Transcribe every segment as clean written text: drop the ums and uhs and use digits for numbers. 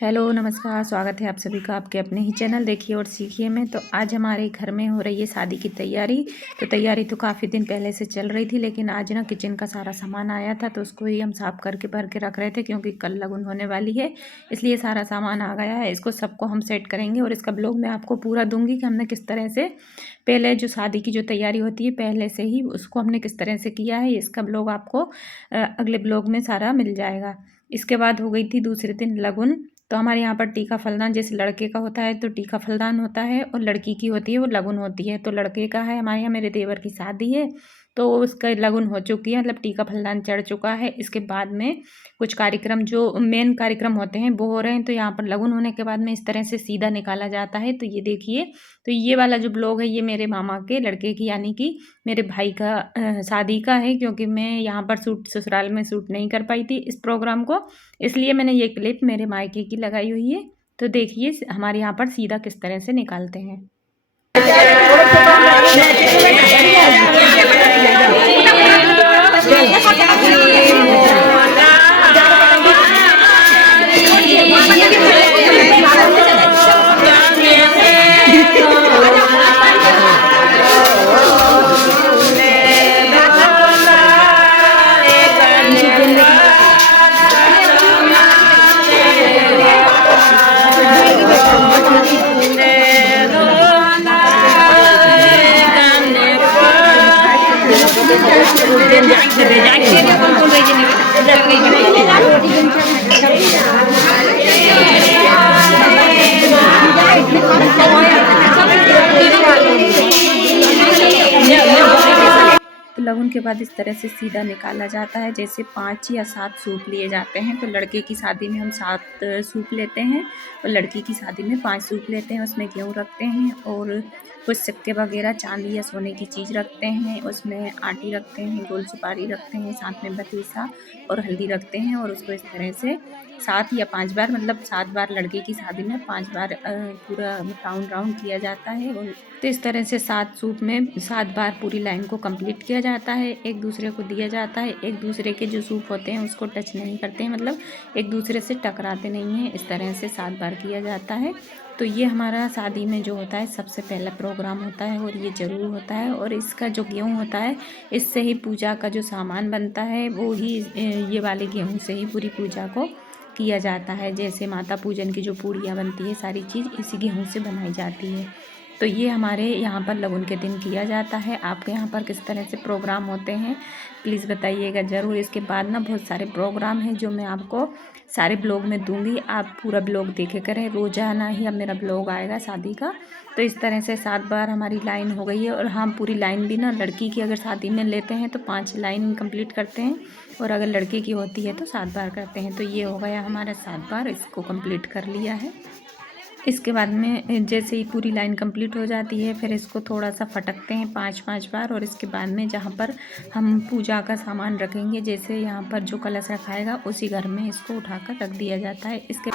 Hello नमस्कार, स्वागत है आप सभी का आपके अपने ही चैनल देखिए और सीखिए में। तो आज हमारे घर में हो रही है शादी की तैयारी। तो तैयारी तो काफ़ी दिन पहले से चल रही थी, लेकिन आज ना किचन का सारा सामान आया था तो उसको ही हम साफ़ करके भर के रख रहे थे, क्योंकि कल लगन होने वाली है, इसलिए सारा सामान आ गया है। इसको सबको हम सेट करेंगे और इसका ब्लॉग मैं आपको पूरा दूँगी कि हमने किस तरह से पहले जो शादी की जो तैयारी होती है पहले से ही उसको हमने किस तरह से किया है। इसका ब्लॉग आपको अगले ब्लॉग में सारा मिल जाएगा। इसके बाद हो गई थी दूसरे दिन लगन। तो हमारे यहाँ पर टीका फलदान जैसे लड़के का होता है तो टीका फलदान होता है, और लड़की की होती है वो लगन होती है। तो लड़के का है हमारे यहाँ, मेरे देवर की शादी है तो उसका लगन हो चुकी है, मतलब टीका फलदान चढ़ चुका है। इसके बाद में कुछ कार्यक्रम जो मेन कार्यक्रम होते हैं वो हो रहे हैं। तो यहाँ पर लगन होने के बाद में इस तरह से सीधा निकाला जाता है। तो ये देखिए, तो ये वाला जो ब्लॉग है ये मेरे मामा के लड़के की यानी कि मेरे भाई का शादी का है, क्योंकि मैं यहाँ पर शूट ससुराल में शूट नहीं कर पाई थी इस प्रोग्राम को, इसलिए मैंने ये क्लिप मेरे मायके की लगाई हुई है। तो देखिए हमारे यहाँ पर सीधा किस तरह से निकालते हैं। तो लगन के बाद इस तरह से सीधा निकाला जाता है। जैसे 5 या 7 सूप लिए जाते हैं। तो लड़के की शादी में हम 7 सूप लेते हैं और लड़की की शादी में 5 सूप लेते हैं। उसमें गेहूँ रखते हैं और कुछ सिक्के वगैरह चांदी या सोने की चीज़ रखते हैं। उसमें आटी रखते हैं, गोल सुपारी रखते हैं, साथ में बतीसा और हल्दी रखते हैं। और उसको इस तरह से 7 या 5 बार, मतलब 7 बार लड़के की शादी में 5 बार पूरा राउंड राउंड किया जाता है। और तो इस तरह से 7 सूप में 7 बार पूरी लाइन को कंप्लीट किया जाता है। एक दूसरे को दिया जाता है। एक दूसरे के जो सूप होते हैं उसको टच नहीं करते हैं, मतलब एक दूसरे से टकराते नहीं हैं। इस तरह से 7 बार किया जाता है। तो ये हमारा शादी में जो होता है सबसे पहला प्रोग्राम होता है और ये ज़रूर होता है। और इसका जो गेहूँ होता है इससे ही पूजा का जो सामान बनता है वो ही ये वाले गेहूँ से ही पूरी पूजा को किया जाता है। जैसे माता पूजन की जो पूड़ियाँ बनती है सारी चीज़ इसी गेहूँ से बनाई जाती है। तो ये हमारे यहाँ पर लगन के दिन किया जाता है। आपके यहाँ पर किस तरह से प्रोग्राम होते हैं प्लीज़ बताइएगा ज़रूर। इसके बाद ना बहुत सारे प्रोग्राम हैं जो मैं आपको सारे ब्लॉग में दूंगी, आप पूरा ब्लॉग देखे करें। रोज़ाना ही अब मेरा ब्लॉग आएगा शादी का। तो इस तरह से 7 बार हमारी लाइन हो गई है। और हम पूरी लाइन भी ना लड़की की अगर शादी में लेते हैं तो 5 लाइन कंप्लीट करते हैं, और अगर लड़के की होती है तो 7 बार करते हैं। तो ये हो गया हमारा 7 बार, इसको कंप्लीट कर लिया है। इसके बाद में जैसे ही पूरी लाइन कंप्लीट हो जाती है फिर इसको थोड़ा सा फटकते हैं 5-5 बार। और इसके बाद में जहाँ पर हम पूजा का सामान रखेंगे, जैसे यहाँ पर जो कलश रखाएगा उसी घर में इसको उठाकर रख दिया जाता है। इसके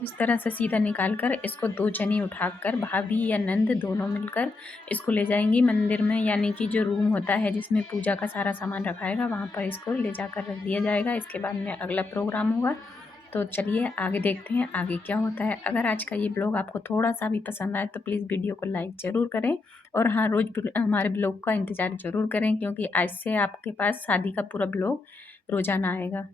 इस तरह से सीधा निकाल कर इसको 2 जनी उठाकर भाभी या नंद दोनों मिलकर इसको ले जाएंगी मंदिर में, यानी कि जो रूम होता है जिसमें पूजा का सारा सामान रखाएगा वहाँ पर इसको ले जाकर रख दिया जाएगा। इसके बाद में अगला प्रोग्राम होगा। तो चलिए आगे देखते हैं आगे क्या होता है। अगर आज का ये ब्लॉग आपको थोड़ा सा भी पसंद आए तो प्लीज़ वीडियो को लाइक ज़रूर करें। और हाँ, रोज़ हमारे ब्लॉग का इंतज़ार ज़रूर करें, क्योंकि आज से आपके पास शादी का पूरा ब्लॉग रोज़ाना आएगा।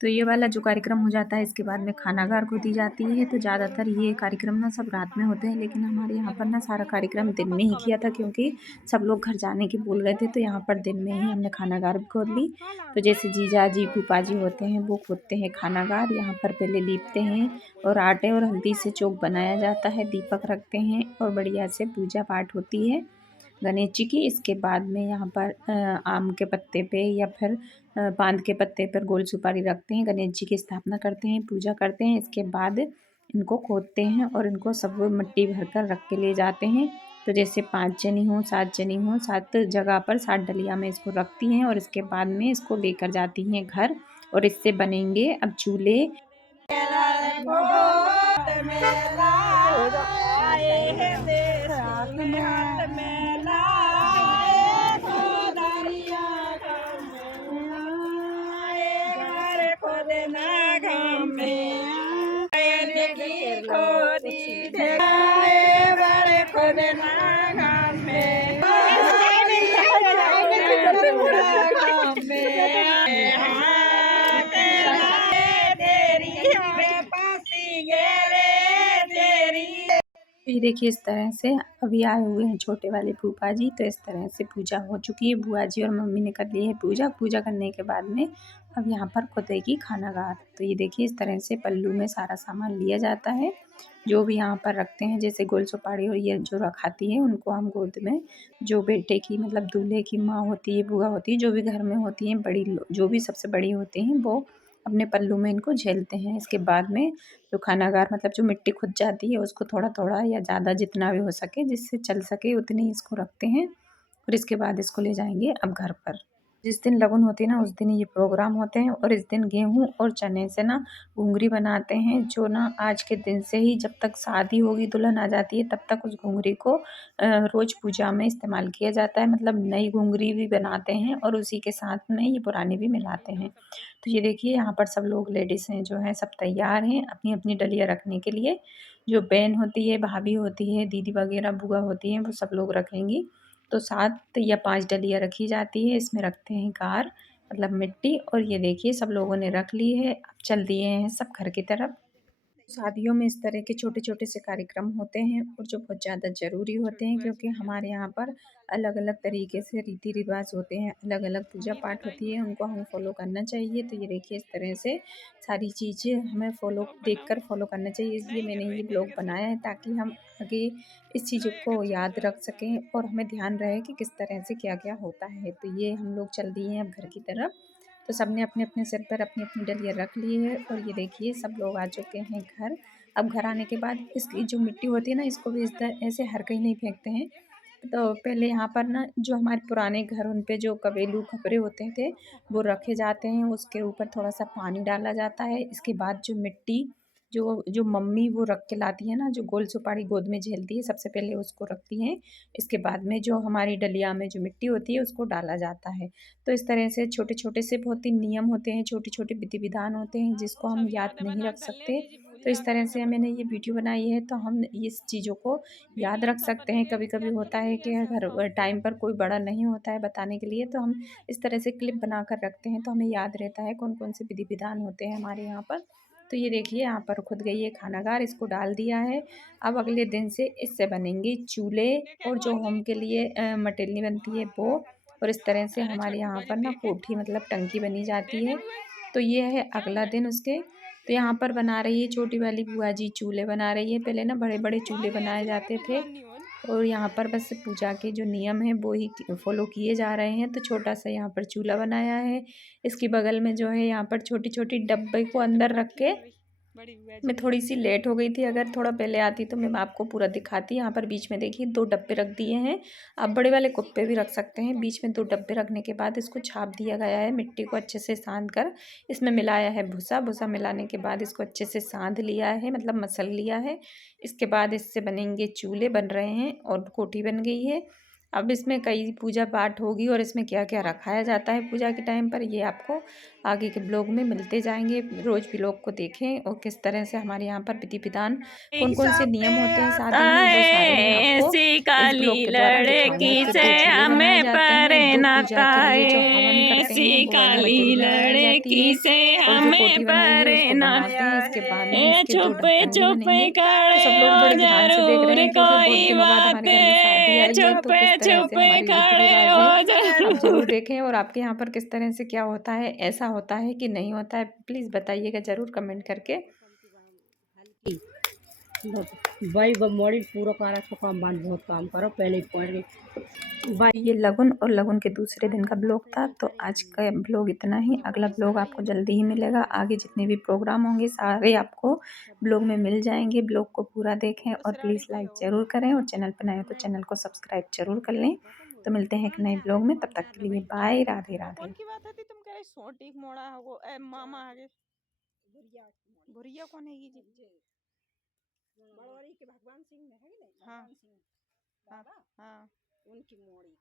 तो ये वाला जो कार्यक्रम हो जाता है इसके बाद में खानागार को दी जाती है। तो ज़्यादातर ये कार्यक्रम ना सब रात में होते हैं, लेकिन हमारे यहाँ पर ना सारा कार्यक्रम दिन में ही किया था, क्योंकि सब लोग घर जाने की बोल रहे थे। तो यहाँ पर दिन में ही हमने खानागार भी खोद ली। तो जैसे जीजा जी फूफा जी होते हैं वो खोदते हैं खानागार। यहाँ पर पहले लीपते हैं और आटे और हल्दी से चौक बनाया जाता है, दीपक रखते हैं और बढ़िया से पूजा पाठ होती है गणेश जी की। इसके बाद में यहाँ पर आम के पत्ते पे या फिर पान के पत्ते पर गोल सुपारी रखते हैं, गणेश जी की स्थापना करते हैं, पूजा करते हैं। इसके बाद इनको खोदते हैं और इनको सब मिट्टी भर कर रख के ले जाते हैं। तो जैसे 5 जनी हों 7 जनी हों 7 जगह पर 7 डलिया में इसको रखती हैं और इसके बाद में इसको लेकर जाती हैं घर और इससे बनेंगे अब चूल्हे। ये देखिए इस तरह से अभी आए हुए हैं छोटे वाले फूफा जी। तो इस तरह से पूजा हो चुकी है। बुआ जी और मम्मी ने कर ली है पूजा। पूजा करने के बाद में अब यहाँ पर खुदेगी खानागार। तो ये देखिए इस तरह से पल्लू में सारा सामान लिया जाता है जो भी यहाँ पर रखते हैं। जैसे गोल सुपारी और ये जो रखाती है उनको हम गोद में जो बेटे की मतलब दूल्हे की माँ होती है बुआ होती है जो भी घर में होती हैं बड़ी जो भी सबसे बड़ी होती हैं वो अपने पल्लू में इनको झेलते हैं। इसके बाद में जो खानागार मतलब जो मिट्टी खुद जाती है उसको थोड़ा थोड़ा या ज़्यादा जितना भी हो सके जिससे चल सके उतनी इसको रखते हैं और इसके बाद इसको ले जाएंगे अब घर पर। जिस दिन लगन होती है ना उस दिन ये प्रोग्राम होते हैं और इस दिन गेहूं और चने से ना घुंघरी बनाते हैं जो ना आज के दिन से ही जब तक शादी होगी दुल्हन आ जाती है तब तक उस घुंघरी को रोज़ पूजा में इस्तेमाल किया जाता है। मतलब नई घुंघरी भी बनाते हैं और उसी के साथ में ये पुरानी भी मिलाते हैं। तो ये देखिए यहाँ पर सब लोग लेडीज़ हैं जो हैं सब तैयार हैं अपनी अपनी डलिया रखने के लिए। जो बहन होती है भाभी होती है दीदी वगैरह बुआ होती हैं वो सब लोग रखेंगी। तो 7 या 5 डलिया रखी जाती है। इसमें रखते हैं गार मतलब मिट्टी और ये देखिए सब लोगों ने रख ली है। अब चल दिए हैं सब घर की तरफ। शादियों में इस तरह के छोटे-छोटे से कार्यक्रम होते हैं और जो बहुत ज़्यादा ज़रूरी होते हैं क्योंकि हमारे यहाँ पर अलग-अलग तरीके से रीति-रिवाज होते हैं, अलग-अलग पूजा-पाठ होती है, उनको हमें फ़ॉलो करना चाहिए। तो ये देखिए इस तरह से सारी चीज़ें हमें देखकर फ़ॉलो करना चाहिए। इसलिए मैंने ये ब्लॉग बनाया है ताकि हम आगे इस चीज़ों को याद रख सकें और हमें ध्यान रहे कि किस तरह से क्या-क्या होता है। तो ये हम लोग चल दिए हैं अब घर की तरफ। तो सबने अपने-अपने सिर पर अपनी-अपनी डलिया रख ली है और ये देखिए सब लोग आ चुके हैं घर। अब घर आने के बाद इसकी जो मिट्टी होती है ना इसको भी इस तरह ऐसे हर कहीं नहीं फेंकते हैं। तो पहले यहाँ पर ना जो हमारे पुराने घर उन पे जो कबेलू खपरे होते थे वो रखे जाते हैं। उसके ऊपर थोड़ा-सा पानी डाला जाता है। इसके बाद जो मिट्टी जो जो मम्मी वो रख के लाती है ना जो गोल सुपारी गोद में झेलती है सबसे पहले उसको रखती हैं। इसके बाद में जो हमारी डलिया में जो मिट्टी होती है उसको डाला जाता है। तो इस तरह से छोटे-छोटे से बहुत ही नियम होते हैं, छोटे-छोटे विधि-विधान होते हैं जिसको हम याद नहीं रख सकते। तो इस तरह से मैंने ये वीडियो बनाई है तो हम इस चीज़ों को याद रख सकते हैं। कभी-कभी होता है कि अगर टाइम पर कोई बड़ा नहीं होता है बताने के लिए तो हम इस तरह से क्लिप बनाकर रखते हैं तो हमें याद रहता है कौन-कौन से विधि-विधान होते हैं हमारे यहाँ पर। तो ये देखिए यहाँ पर खुद गई है खानागार इसको डाल दिया है। अब अगले दिन से इससे बनेंगे चूल्हे और जो होम के लिए मटेलनी बनती है वो और इस तरह से हमारे यहाँ पर ना कोठी मतलब टंकी बनी जाती है। तो ये है अगला दिन उसके। तो यहाँ पर बना रही है छोटी वाली बुआ जी चूल्हे बना रही है। पहले ना बड़े-बड़े चूल्हे बनाए जाते थे और यहाँ पर बस पूजा के जो नियम हैं वो ही फॉलो किए जा रहे हैं। तो छोटा-सा यहाँ पर चूल्हा बनाया है। इसके बगल में जो है यहाँ पर छोटी-छोटी डब्बे को अंदर रख के मैं थोड़ी-सी लेट हो गई थी। अगर थोड़ा पहले आती तो मैं आपको पूरा दिखाती। यहाँ पर बीच में देखिए 2 डब्बे रख दिए हैं। आप बड़े वाले कुप्पे भी रख सकते हैं। बीच में 2 डब्बे रखने के बाद इसको छाप दिया गया है मिट्टी को अच्छे से साँध कर। इसमें मिलाया है भूसा, भूसा मिलाने के बाद इसको अच्छे से साँध लिया है मतलब मसल लिया है। इसके बाद इससे बनेंगे चूल्हे बन रहे हैं और कोठी बन गई है। अब इसमें कई पूजा पाठ होगी और इसमें क्या-क्या रखाया जाता है पूजा के टाइम पर ये आपको आगे के ब्लॉग में मिलते जाएंगे। रोज़ ब्लॉग को देखें और किस तरह से हमारे यहाँ पर विधि विधान कौन-कौन से नियम होते हैं शादी में वो सारे मैं आपको इस ब्लॉग के द्वारा दिखाऊंगी। तो 2 चूल्हे बनाए जाते हैं, 2 पूजा के लिए जो हवन करते हैं वो वाली मटेरियल बनाई जाती है और जो कोठी बन रही है उसको बनाते हैं। इसके बाद में इसके 2 ढक्कन भी बनेंगे। तो सब लोग बड़े ध्यान से देख रहे हैं क्योंकि बहुत दिनों बाद हमारे घर में शादी आई है तो किस तरह से हमारे रीति-रिवाज है आप ज़रूर देखें। और आपके यहाँ पर किस तरह से क्या होता है, ऐसा होता है कि नहीं होता है, प्लीज़ बताइएगा ज़रूर कमेंट करके। भाई मोड़ी पूरा करा तो काम बंद बहुत काम करो पहले पॉइंट। ये लगन और लगन के दूसरे दिन का ब्लॉग था। तो आज का ब्लॉग इतना ही। अगला ब्लॉग आपको जल्दी ही मिलेगा। आगे जितने भी प्रोग्राम होंगे सारे आपको ब्लॉग में मिल जाएंगे। ब्लॉग को पूरा देखें और प्लीज़ लाइक ज़रूर करें और चैनल पर नए हो तो चैनल को सब्सक्राइब जरूर कर लें। तो मिलते हैं एक नए ब्लॉग में, तब तक के लिए बाय, राधे राधे। कौन की बात है तुम कह रहे सोटी मोड़ा हो मामा आगे भुरिया कौन है जी बड़वारी के भगवान सिंह है ना, भगवान सिंह हाँ हाँ उनकी मोड़ी